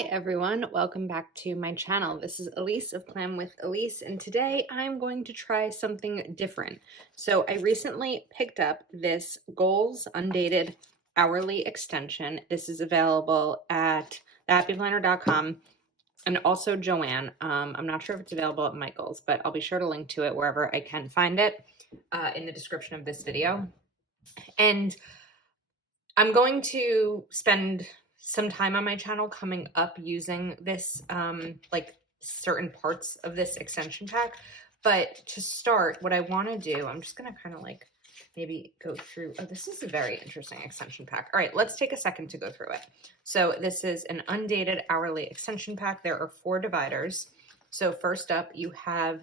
Hi everyone, welcome back to my channel. This is Elise of Plan with Elise, and today I'm going to try something different. So I recently picked up this Goals Undated Hourly Extension. This is available at thehappyplanner.com and also Joann. I'm not sure if it's available at Michael's, but I'll be sure to link to it wherever I can find it in the description of this video. And I'm going to spend some time on my channel coming up using this, like certain parts of this extension pack. But to start, what I want to do, I'm just going to kind of like maybe go through. Oh, this is a very interesting extension pack. All right, let's take a second to go through it. So this is an undated hourly extension pack. There are 4 dividers. So first up, you have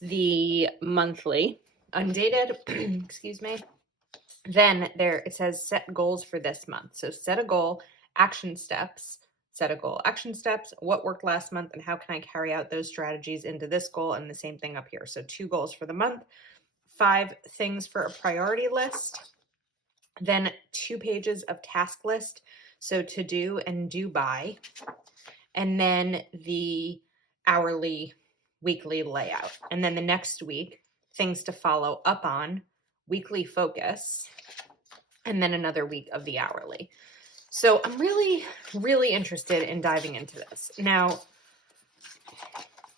the monthly undated, excuse me. Then there it says set goals for this month. So set a goal, action steps, set a goal, action steps, what worked last month, and how can I carry out those strategies into this goal, and the same thing up here. So 2 goals for the month, 5 things for a priority list, then 2 pages of task list. So to do and do by, and then the hourly, weekly layout. And then the next week, things to follow up on, weekly focus, and then another week of the hourly. So I'm really, really interested in diving into this. Now,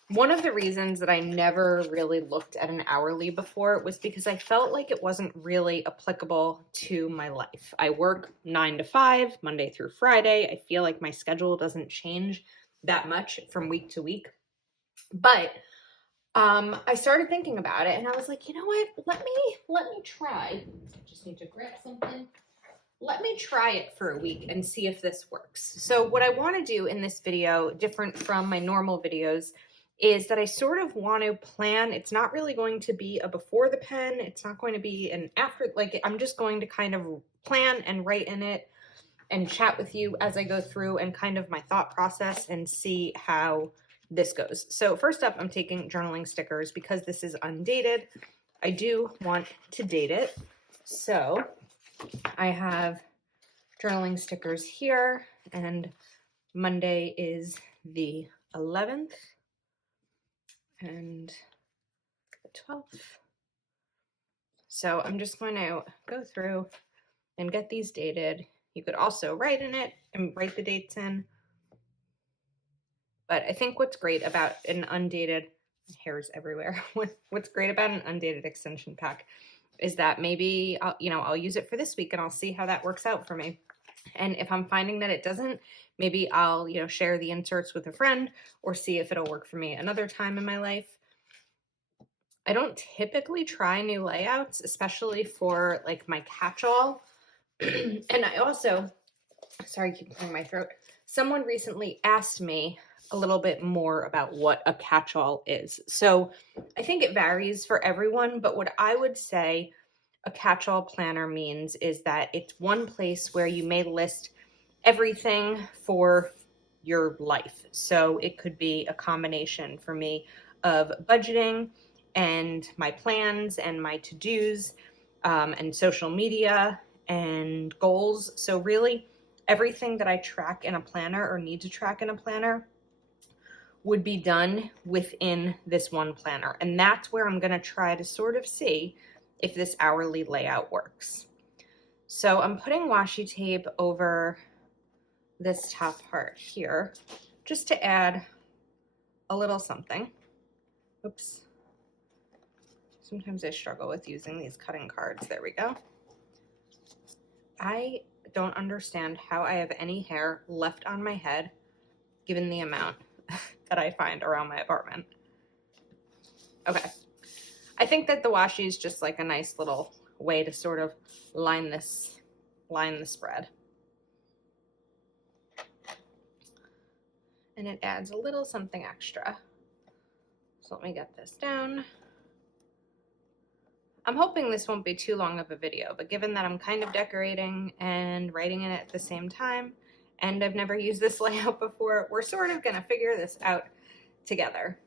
one of the reasons that I never really looked at an hourly before was because I felt like it wasn't really applicable to my life. I work 9 to 5, Monday through Friday. I feel like my schedule doesn't change that much from week to week. But I started thinking about it and I was like, you know what? Let me try. I just need to grab something. Let me try it for a week and see if this works. So what I want to do in this video, different from my normal videos, is that I sort of want to plan. It's not really going to be a before the pen. It's not going to be an after, like I'm just going to kind of plan and write in it and chat with you as I go through and kind of my thought process and see how this goes. So first up, I'm taking journaling stickers because this is undated. I do want to date it. So I have journaling stickers here, and Monday is the 11th and the 12th. So I'm just going to go through and get these dated. You could also write in it and write the dates in. But I think what's great about an undated, hairs everywhere, what's great about an undated extension pack is that maybe I'll use it for this week and I'll see how that works out for me. And if I'm finding that it doesn't, maybe I'll, share the inserts with a friend or see if it'll work for me another time in my life. I don't typically try new layouts, especially for like my catch-all. And I also, sorry, I keep clearing my throat. Someone recently asked me a little bit more about what a catch-all is. So I think it varies for everyone, but what I would say a catch-all planner means is that it's one place where you may list everything for your life. So it could be a combination for me of budgeting and my plans and my to-dos and social media and goals. So really everything that I track in a planner or need to track in a planner would be done within this one planner. And that's where I'm going to try to sort of see if this hourly layout works. So I'm putting washi tape over this top part here just to add a little something. Oops. Sometimes I struggle with using these cutting cards. There we go. I don't understand how I have any hair left on my head given the amount that I find around my apartment. Okay. I think that the washi is just like a nice little way to sort of line the spread. And it adds a little something extra. So let me get this down. I'm hoping this won't be too long of a video, but given that I'm kind of decorating and writing in it at the same time, and I've never used this layout before, we're sort of gonna figure this out together.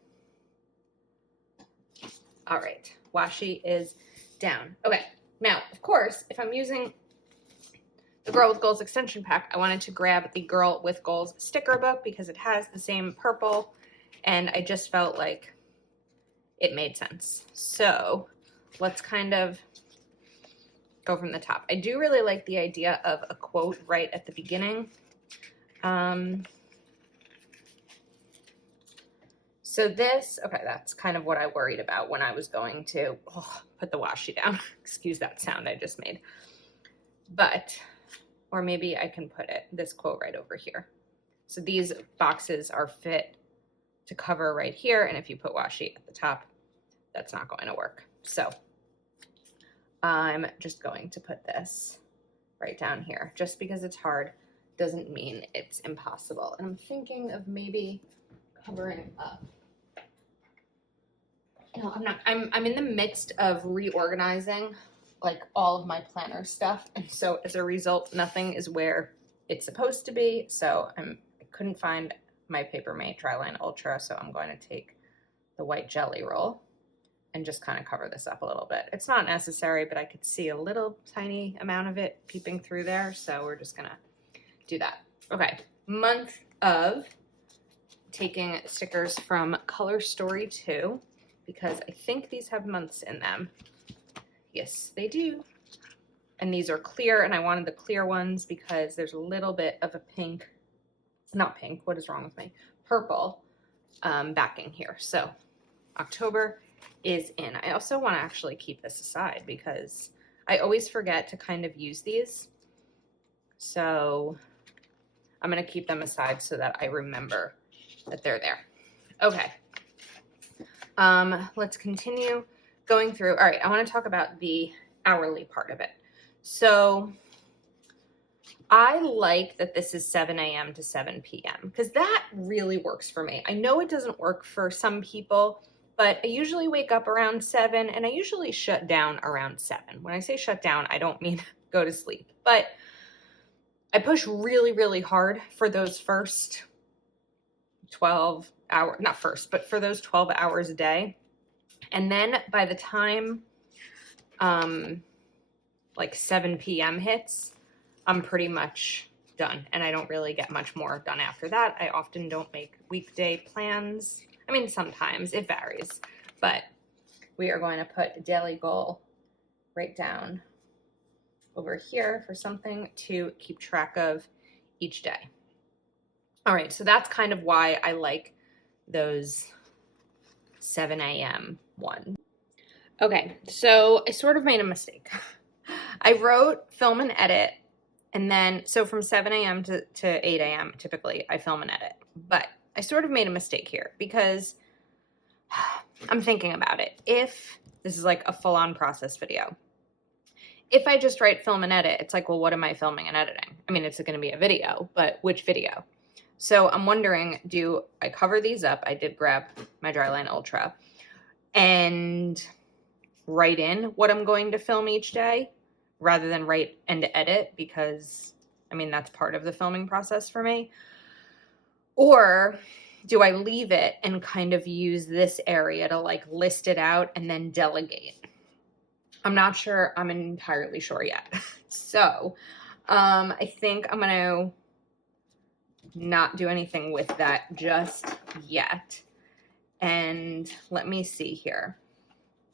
All right, washi is down. Okay, now, of course, if I'm using the Girl with Goals extension pack, I wanted to grab the Girl with Goals sticker book because it has the same purple, and I just felt like it made sense. So let's kind of go from the top. I do really like the idea of a quote right at the beginning. So this, okay, that's kind of what I worried about when I was going to put the washi down. Excuse that sound I just made. But, or maybe I can put this quote right over here. So these boxes are fit to cover right here. And if you put washi at the top, that's not going to work. So I'm just going to put this right down here. Just because it's hard doesn't mean it's impossible. And I'm thinking of maybe covering up. No, I'm not. I'm in the midst of reorganizing like all of my planner stuff. And so as a result, nothing is where it's supposed to be. So I couldn't find my Papermate Dryline Ultra. So I'm going to take the white jelly roll and just kind of cover this up a little bit. It's not necessary, but I could see a little tiny amount of it peeping through there. So we're just gonna do that. Okay, month of taking stickers from Color Story 2, because I think these have months in them. Yes, they do. And these are clear, and I wanted the clear ones because there's a little bit of a pink, not pink, what is wrong with me? Purple backing here. So October is in. I also want to actually keep this aside because I always forget to kind of use these. So I'm going to keep them aside so that I remember that they're there. Okay. Let's continue going through. All right, I want to talk about the hourly part of it. So I like that this is 7 a.m. to 7 p.m. because that really works for me. I know it doesn't work for some people, but I usually wake up around 7 and I usually shut down around 7. When I say shut down, I don't mean go to sleep, but I push really, really hard for those first 12 hours, not first, but for those 12 hours a day. And then by the time like 7 p.m. hits, I'm pretty much done. And I don't really get much more done after that. I often don't make weekday plans. I mean, sometimes it varies, but we are going to put a daily goal right down over here for something to keep track of each day. All right, so that's kind of why I like those 7 a.m. one. Okay, so I sort of made a mistake. I wrote film and edit, and then, so from 7 a.m. to 8 a.m. typically I film and edit, but I sort of made a mistake here because I'm thinking about it. If this is like a full-on process video, if I just write film and edit, it's like, well, what am I filming and editing? I mean, it's going to be a video, but which video? So I'm wondering, do I cover these up? I did grab my Dryline Ultra and write in what I'm going to film each day rather than write and edit, because I mean, that's part of the filming process for me. Or do I leave it and kind of use this area to like list it out and then delegate? I'm not sure. I'm entirely sure yet. So I think I'm going to not do anything with that just yet. And let me see here.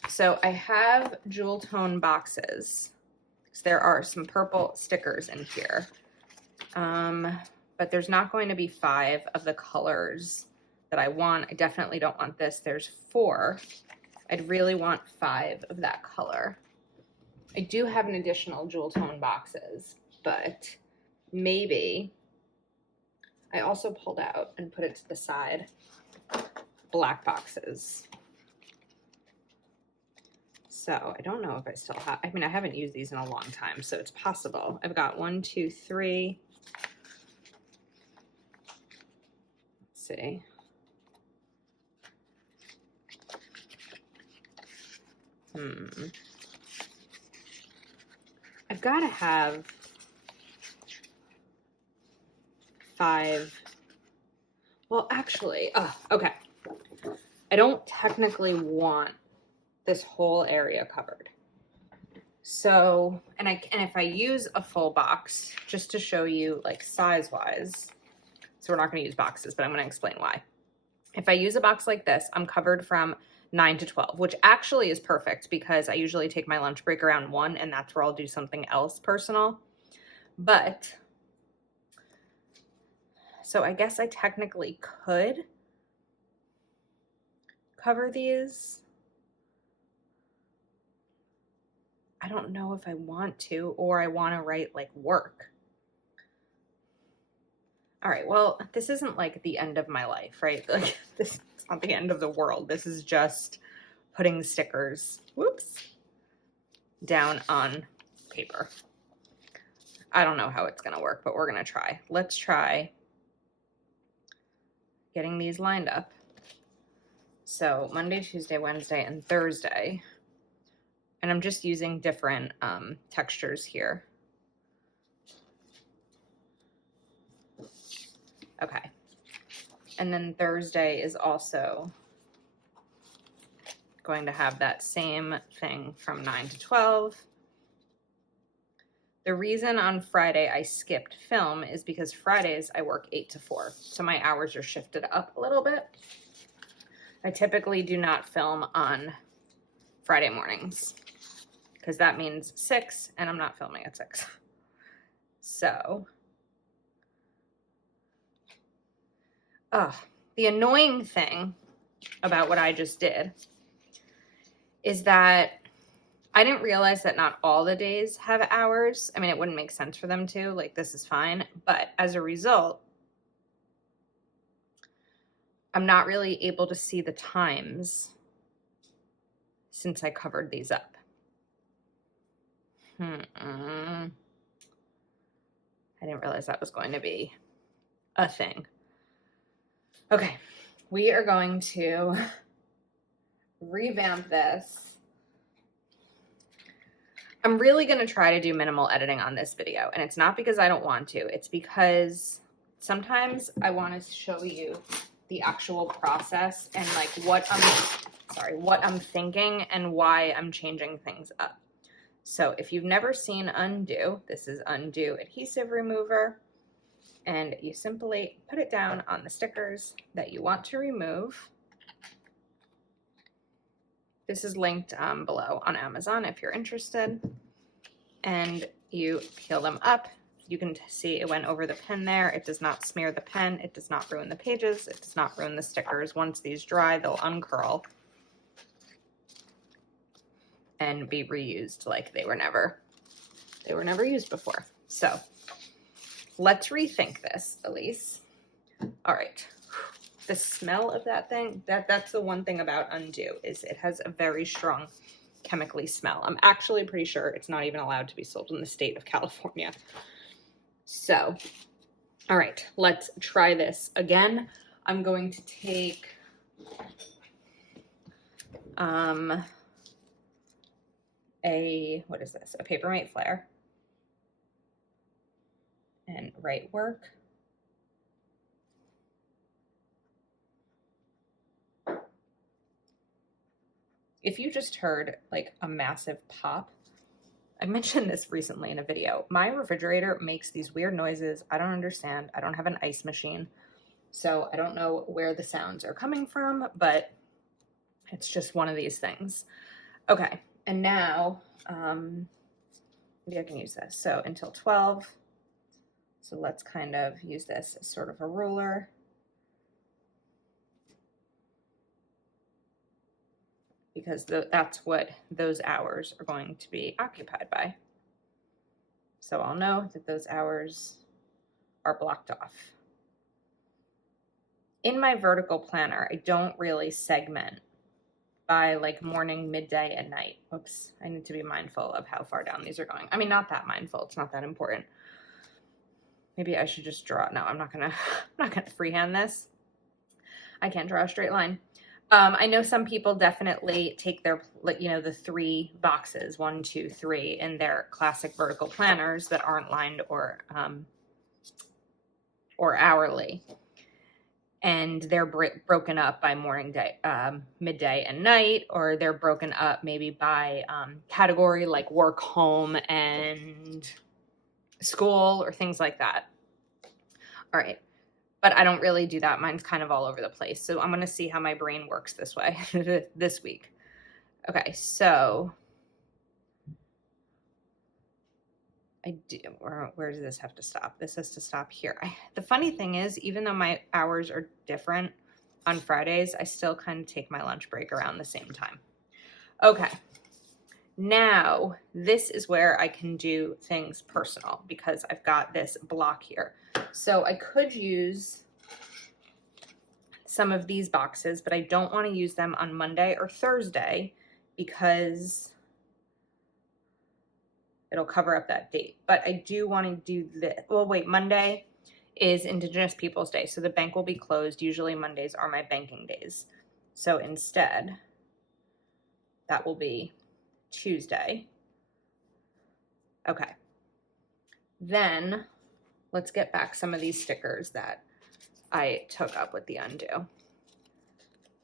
So I have jewel tone boxes. So there are some purple stickers in here. But there's not going to be 5 of the colors that I want. I definitely don't want this. There's 4. I'd really want 5 of that color. I do have an additional jewel tone boxes, but maybe I also pulled out and put it to the side black boxes. So I don't know if I still have, I mean, I haven't used these in a long time, so it's possible. I've got 1, 2, 3. Let's see. I've got to have 5. Well, actually, okay. I don't technically want this whole area covered. So, and if I use a full box, just to show you like size wise, so we're not going to use boxes, but I'm going to explain why. If I use a box like this, I'm covered from 9 to 12, which actually is perfect because I usually take my lunch break around 1, and that's where I'll do something else personal. But, so I guess I technically could cover these. I don't know if I want to, or I want to write like work. All right, well, this isn't like the end of my life, right? Like this is not the end of the world. This is just putting stickers, whoops, down on paper. I don't know how it's gonna work, but we're gonna try. Let's try getting these lined up. So Monday, Tuesday, Wednesday, and Thursday. And I'm just using different textures here. Okay. And then Thursday is also going to have that same thing from 9 to 12. The reason on Friday I skipped film is because Fridays I work 8 to 4. So my hours are shifted up a little bit. I typically do not film on Friday mornings because that means 6 and I'm not filming at 6. So, the annoying thing about what I just did is that I didn't realize that not all the days have hours. I mean, it wouldn't make sense for them to, like this is fine. But as a result, I'm not really able to see the times since I covered these up. I didn't realize that was going to be a thing. Okay, we are going to revamp this. I'm really going to try to do minimal editing on this video, and it's not because I don't want to. It's because sometimes I want to show you the actual process and like what I'm thinking and why I'm changing things up. So if you've never seen Undo, this is Undo Adhesive Remover, and you simply put it down on the stickers that you want to remove. This is linked below on Amazon if you're interested. And you peel them up. You can see it went over the pen there. It does not smear the pen. It does not ruin the pages. It does not ruin the stickers. Once these dry, they'll uncurl and be reused like they were never used before. So let's rethink this, Elise. All right. The smell of that thing, that's the one thing about Undo, is it has a very strong chemically smell. I'm actually pretty sure it's not even allowed to be sold in the state of California. So, all right, let's try this again. I'm going to take what is this? A Papermate Flare and write work. If you just heard like a massive pop, I mentioned this recently in a video. My refrigerator makes these weird noises. I don't understand. I don't have an ice machine, so I don't know where the sounds are coming from, but it's just one of these things. Okay, and now maybe I can use this. So until 12. So let's kind of use this as sort of a ruler. Because that's what those hours are going to be occupied by. So I'll know that those hours are blocked off. In my vertical planner, I don't really segment by like morning, midday, and night. Oops, I need to be mindful of how far down these are going. I mean, not that mindful, it's not that important. Maybe I should just draw. No, I'm not gonna freehand this. I can't draw a straight line. I know some people definitely take their, the 3 boxes, 1, 2, 3, in their classic vertical planners that aren't lined or hourly. and they're broken up by midday, and night, or they're broken up maybe by category like work, home, and school, or things like that. All right. But I don't really do that. Mine's kind of all over the place. So I'm going to see how my brain works this way this week. Okay, so I do, where does this have to stop? This has to stop here. The funny thing is, even though my hours are different on Fridays, I still kind of take my lunch break around the same time. Okay, now this is where I can do things personal because I've got this block here. So I could use some of these boxes, but I don't want to use them on Monday or Thursday because it'll cover up that date. But I do want to do this. Well, wait, Monday is Indigenous Peoples Day, so the bank will be closed. Usually Mondays are my banking days. So instead, that will be Tuesday. Okay. Then let's get back some of these stickers that I took up with the undo.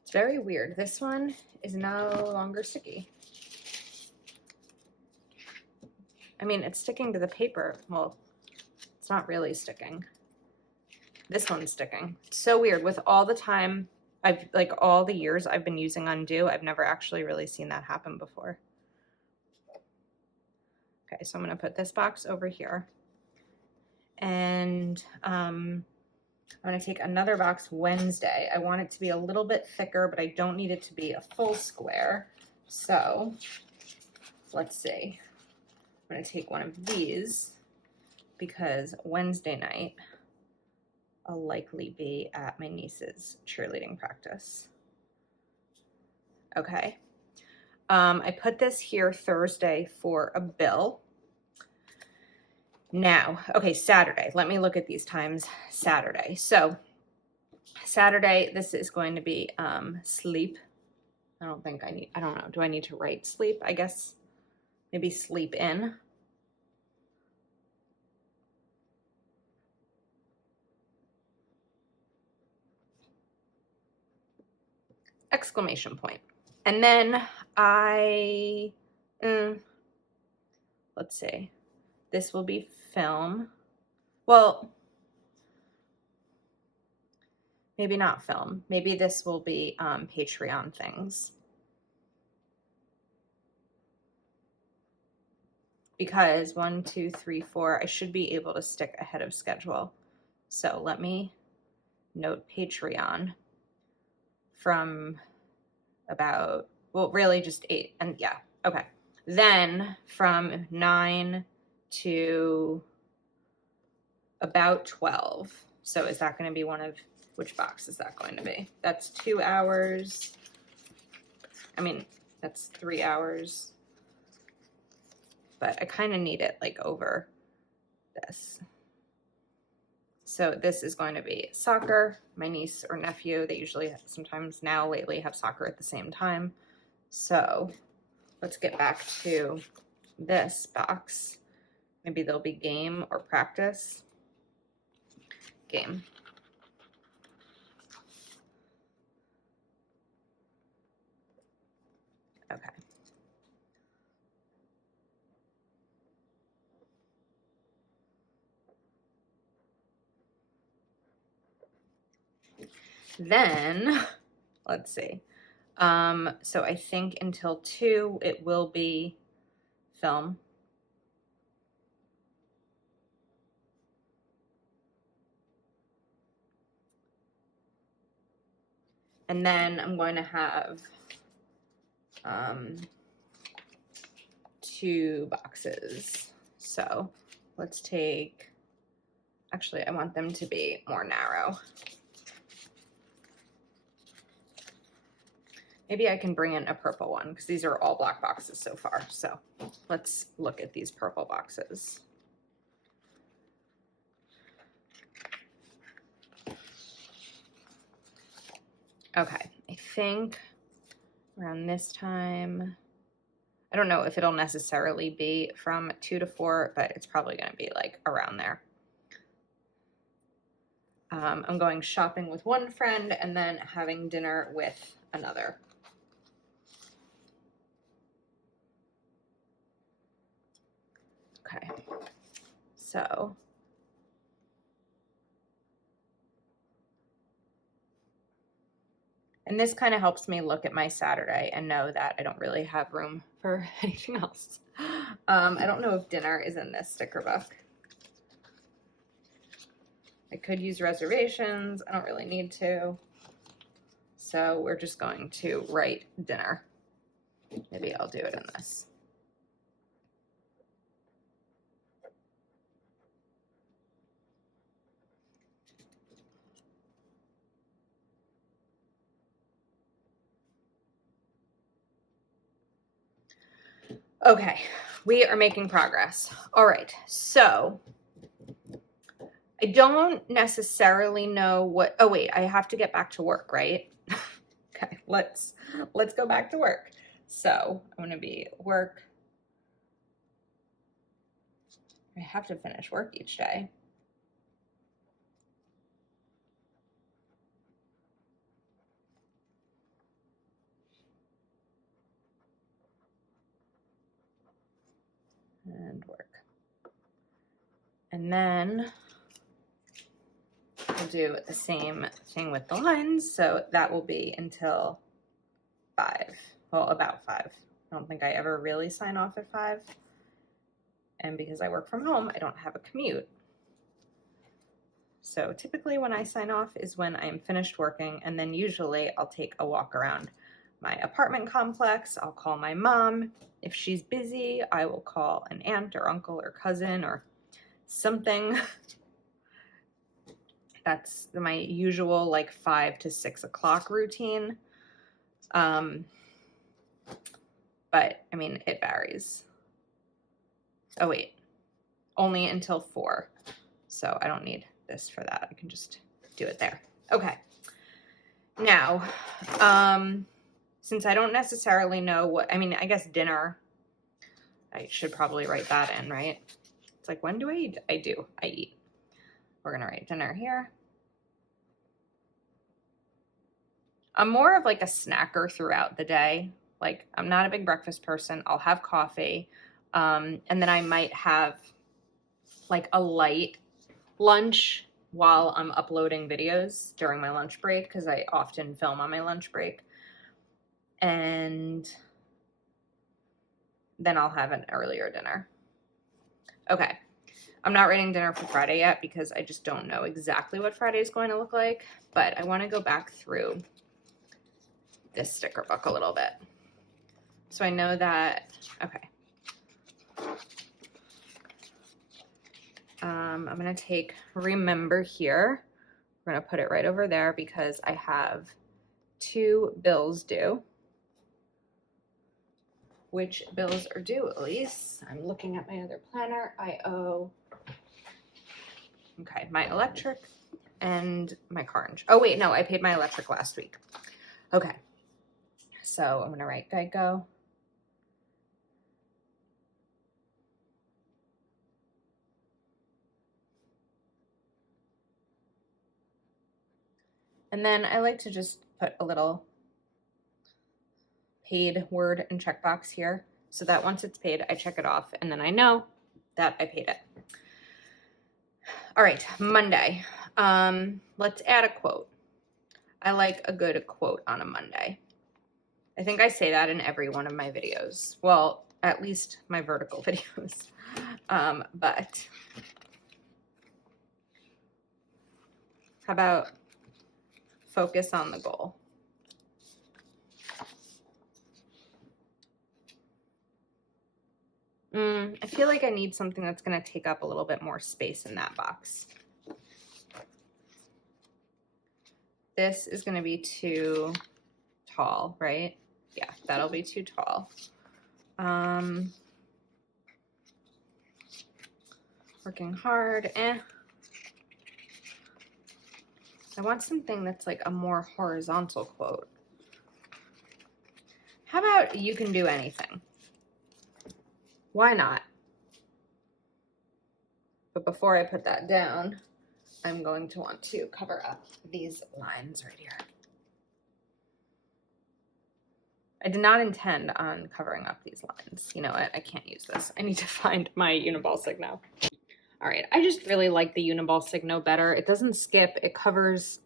It's very weird. This one is no longer sticky. I mean, it's sticking to the paper. Well, it's not really sticking. This one's sticking. It's so weird. With all the time, all the years I've been using undo, I've never actually really seen that happen before. Okay, so I'm going to put this box over here. And I'm going to take another box Wednesday. I want it to be a little bit thicker, but I don't need it to be a full square. So let's see. I'm going to take one of these because Wednesday night I'll likely be at my niece's cheerleading practice. Okay. I put this here Thursday for a bill. Now, okay, Saturday. Let me look at these times. Saturday. So Saturday, this is going to be sleep. I don't know. Do I need to write sleep? I guess maybe sleep in. Exclamation point. And then let's see. This will be film. Well, maybe not film. Maybe this will be Patreon things. Because 1, 2, 3, 4, I should be able to stick ahead of schedule. So let me note Patreon from about, well, really just 8. And yeah, okay. Then from 9 to about 12. So is that going to be which box is that going to be? That's 2 hours. I mean, that's 3 hours. But I kind of need it like over this. So this is going to be soccer. My niece or nephew, they usually sometimes now lately have soccer at the same time. So let's get back to this box. Maybe there'll be game or practice. Game. Okay. Then, let's see. So I think until 2, it will be film. And then I'm going to have 2 boxes. So let's take, actually, I want them to be more narrow. Maybe I can bring in a purple one because these are all black boxes so far. So let's look at these purple boxes. Okay, I think around this time, I don't know if it'll necessarily be from 2 to 4, but it's probably going to be like around there. I'm going shopping with one friend and then having dinner with another. Okay, so and this kind of helps me look at my Saturday and know that I don't really have room for anything else. I don't know if dinner is in this sticker book. I could use reservations. I don't really need to. So we're just going to write dinner. Maybe I'll do it in this. Okay, we are making progress. All right, so I don't necessarily know what, oh wait, I have to get back to work, right? Okay, let's go back to work. So I'm gonna be work. I have to finish work each day. And work. And then we'll do the same thing with the lines. So that will be until 5. Well, about 5. I don't think I ever really sign off at 5. And because I work from home, I don't have a commute. So typically when I sign off is when I'm finished working, and then usually I'll take a walk around my apartment complex. I'll call my mom. If she's busy, I will call an aunt or uncle or cousin or something. That's my usual like 5 to 6 o'clock routine. But I mean, it varies. Oh wait, only until 4. So I don't need this for that. I can just do it there. Okay. Now, since I don't necessarily know what, I mean, I guess dinner, I should probably write that in, right? It's like, when do I eat? I do. I eat. We're going to write dinner here. I'm more of like a snacker throughout the day. Like, I'm not a big breakfast person. I'll have coffee. And then I might have like a light lunch while I'm uploading videos during my lunch break, because I often film on my lunch break. And then I'll have an earlier dinner. Okay. I'm not writing dinner for Friday yet because I just don't know exactly what Friday is going to look like, but I want to go back through this sticker book a little bit. So I know that, okay. I'm going to take remember here. We're going to put it right over there because I have 2 bills due. Which bills are due, Elise? I'm looking at my other planner. I owe, okay, my electric and my car insurance. Oh wait, no, I paid my electric last week. Okay, so I'm going to write Geico. And then I like to just put a little paid word and checkbox here so that once it's paid, I check it off and then I know that I paid it. All right, Monday. Let's add a quote. I like a good quote on a Monday. I think I say that in every one of my videos. Well, at least my vertical videos. But how about focus on the goal? I feel like I need something that's going to take up a little bit more space in that box. This is going to be too tall, right? Yeah, that'll be too tall. Working hard, I want something that's like a more horizontal quote. How about you can do anything? Why not? But before I put that down, I'm going to want to cover up these lines right here. I did not intend on covering up these lines. You know what? I can't use this. I need to find my Uniball Signo. All right, I just really like the Uniball Signo better. It doesn't skip. It covers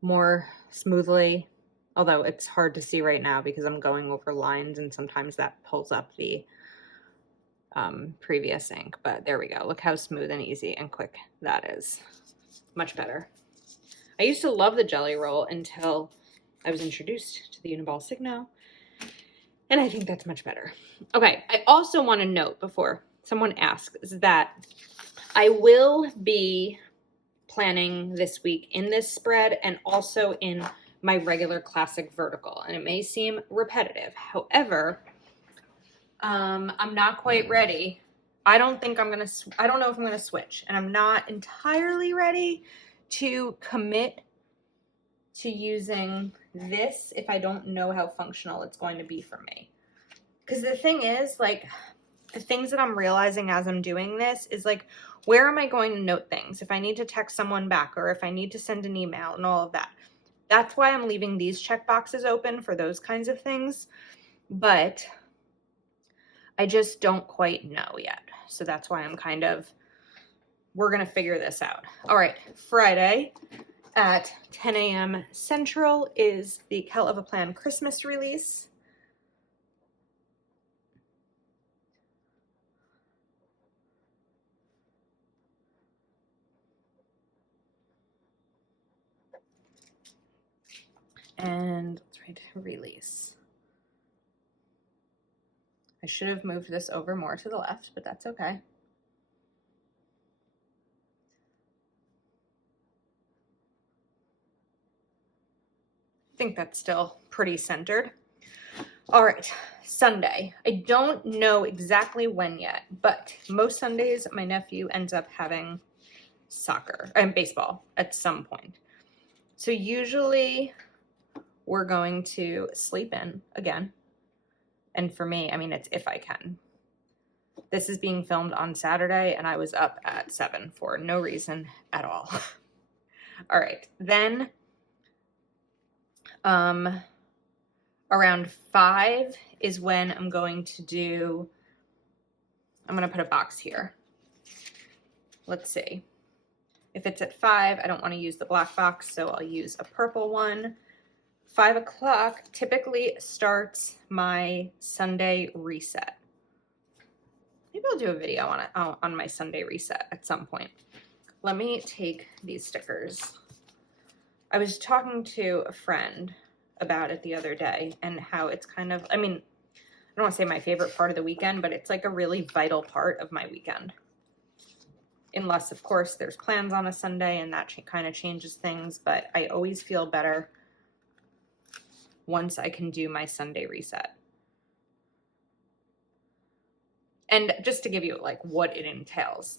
more smoothly, although it's hard to see right now because I'm going over lines and sometimes that pulls up the previous ink. But there we go. Look how smooth and easy and quick that is. Much better. I used to love the Jelly Roll until I was introduced to the Uniball Signo, and I think that's much better. Okay, I also want to note before someone asks that I will be planning this week in this spread and also in my regular classic vertical, and it may seem repetitive. However, I'm not quite ready. I don't know if I'm gonna switch, and I'm not entirely ready to commit to using this if I don't know how functional it's going to be for me. Because the thing is, like, the things that I'm realizing as I'm doing this is, like, where am I going to note things? If I need to text someone back or if I need to send an email and all of that. That's why I'm leaving these check boxes open for those kinds of things. But I just don't quite know yet. So that's why I'm kind of, we're going to figure this out. All right, Friday at 10 a.m. Central is the Hell of a Plan Christmas release. And let's write release. I should have moved this over more to the left, but that's okay. I think that's still pretty centered. All right, Sunday. I don't know exactly when yet, but most Sundays my nephew ends up having soccer and baseball at some point. So usually we're going to sleep in again. And for me, I mean, it's if I can. This is being filmed on Saturday and I was up at 7 for no reason at all. All right, then around 5 is when I'm going to put a box here. Let's see. If it's at 5, I don't want to use the black box, so I'll use a purple one. 5 o'clock typically starts my Sunday reset. Maybe I'll do a video on it, on my Sunday reset at some point. Let me take these stickers. I was talking to a friend about it the other day and how it's kind of, I mean, I don't want to say my favorite part of the weekend, but it's like a really vital part of my weekend. Unless, of course, there's plans on a Sunday and that kind of changes things, but I always feel better once I can do my Sunday reset. And just to give you like what it entails,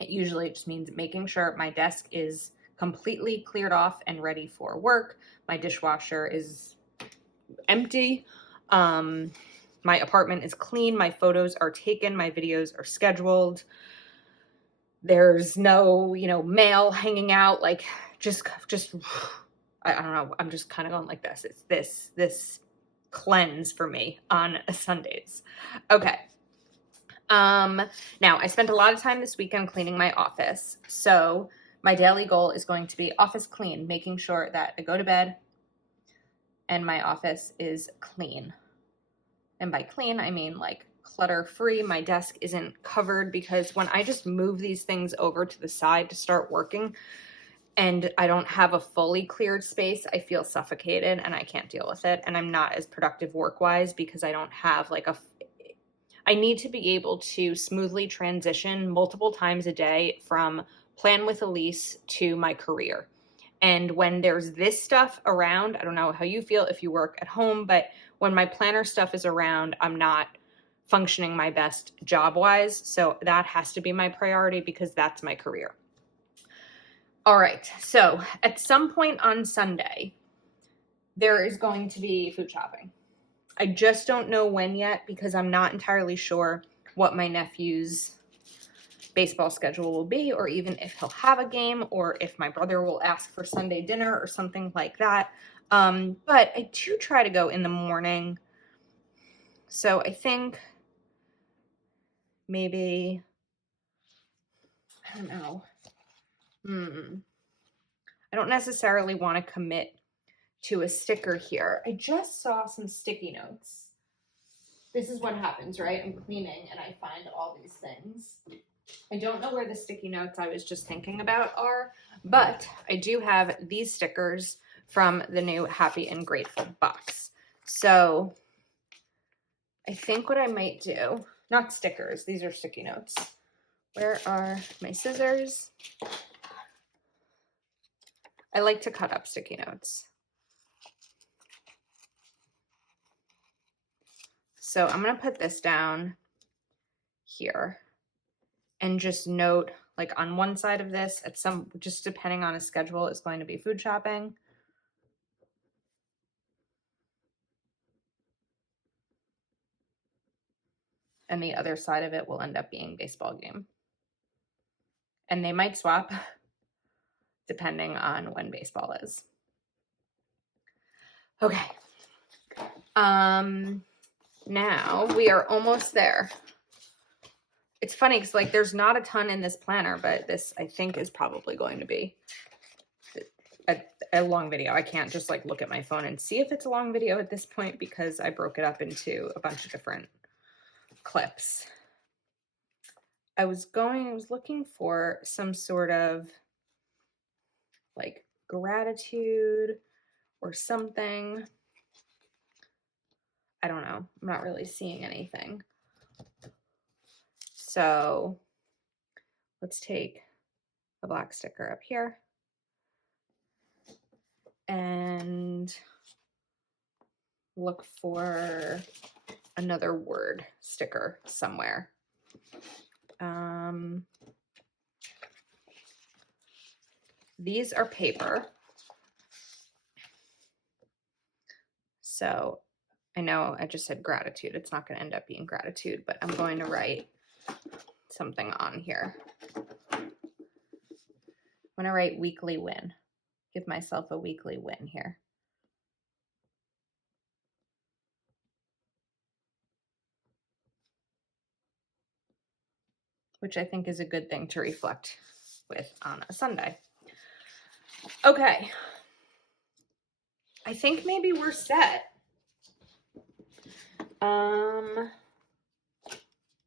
it usually just means making sure my desk is completely cleared off and ready for work. My dishwasher is empty. My apartment is clean. My photos are taken. My videos are scheduled. There's no, mail hanging out. Like just, I don't know. I'm just kind of going like this. It's this cleanse for me on Sundays. Okay. Now I spent a lot of time this weekend cleaning my office. So my daily goal is going to be office clean, making sure that I go to bed and my office is clean. And by clean, I mean like clutter free. My desk isn't covered because when I just move these things over to the side to start working and I don't have a fully cleared space, I feel suffocated and I can't deal with it. And I'm not as productive work-wise because I don't have like I need to be able to smoothly transition multiple times a day from Plan with Elise to my career. And when there's this stuff around, I don't know how you feel if you work at home, but when my planner stuff is around, I'm not functioning my best job-wise. So that has to be my priority because that's my career. All right, so at some point on Sunday, there is going to be food shopping. I just don't know when yet because I'm not entirely sure what my nephew's baseball schedule will be, or even if he'll have a game, or if my brother will ask for Sunday dinner or something like that. But I do try to go in the morning. So I think maybe, I don't know. I don't necessarily want to commit to a sticker here. I just saw some sticky notes. This is what happens, right? I'm cleaning and I find all these things. I don't know where the sticky notes I was just thinking about are, but I do have these stickers from the new Happy and Grateful box. So I think what I might do, not stickers, these are sticky notes. Where are my scissors? I like to cut up sticky notes. So I'm going to put this down here and just note, like on one side of this, at some, just depending on his schedule, is going to be food shopping. And the other side of it will end up being baseball game. And they might swap depending on when baseball is. Okay. Now we are almost there. It's funny because like there's not a ton in this planner, but this I think is probably going to be a long video. I can't just like look at my phone and see if it's a long video at this point because I broke it up into a bunch of different clips. I was looking for some sort of like gratitude or something. I don't know. I'm not really seeing anything. So let's take a black sticker up here and look for another word sticker somewhere. These are paper. So I know I just said gratitude. It's not going to end up being gratitude, but I'm going to write something on here. I'm going to write weekly win. Give myself a weekly win here. Which I think is a good thing to reflect with on a Sunday. Okay. I think maybe we're set.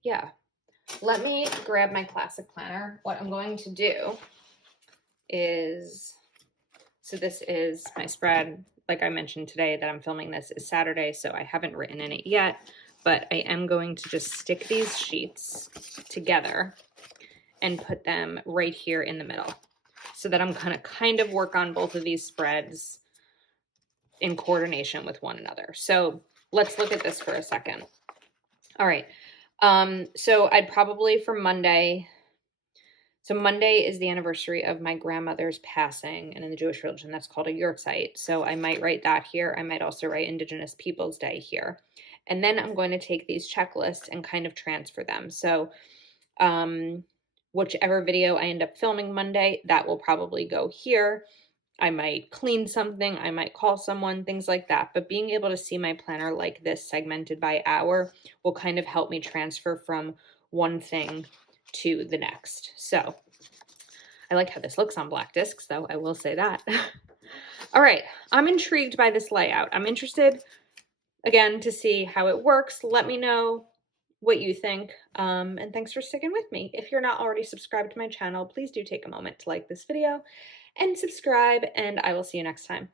Yeah. Let me grab my classic planner. What I'm going to do is, so this is my spread. Like I mentioned today that I'm filming this is Saturday, so I haven't written in it yet, but I am going to just stick these sheets together and put them right here in the middle so that I'm going to kind of work on both of these spreads in coordination with one another. So let's look at this for a second. All right. So I'd probably for Monday, so Monday is the anniversary of my grandmother's passing, and in the Jewish religion, that's called a yurtzeit. So I might write that here. I might also write Indigenous Peoples Day here. And then I'm going to take these checklists and kind of transfer them. So whichever video I end up filming Monday, that will probably go here. I might clean something, I might call someone, things like that. But being able to see my planner like this, segmented by hour, will kind of help me transfer from one thing to the next. So I like how this looks on black discs, though, I will say that. All right, I'm intrigued by this layout. I'm interested, again, to see how it works. Let me know what you think, and thanks for sticking with me. If you're not already subscribed to my channel, please do take a moment to like this video and subscribe, and I will see you next time.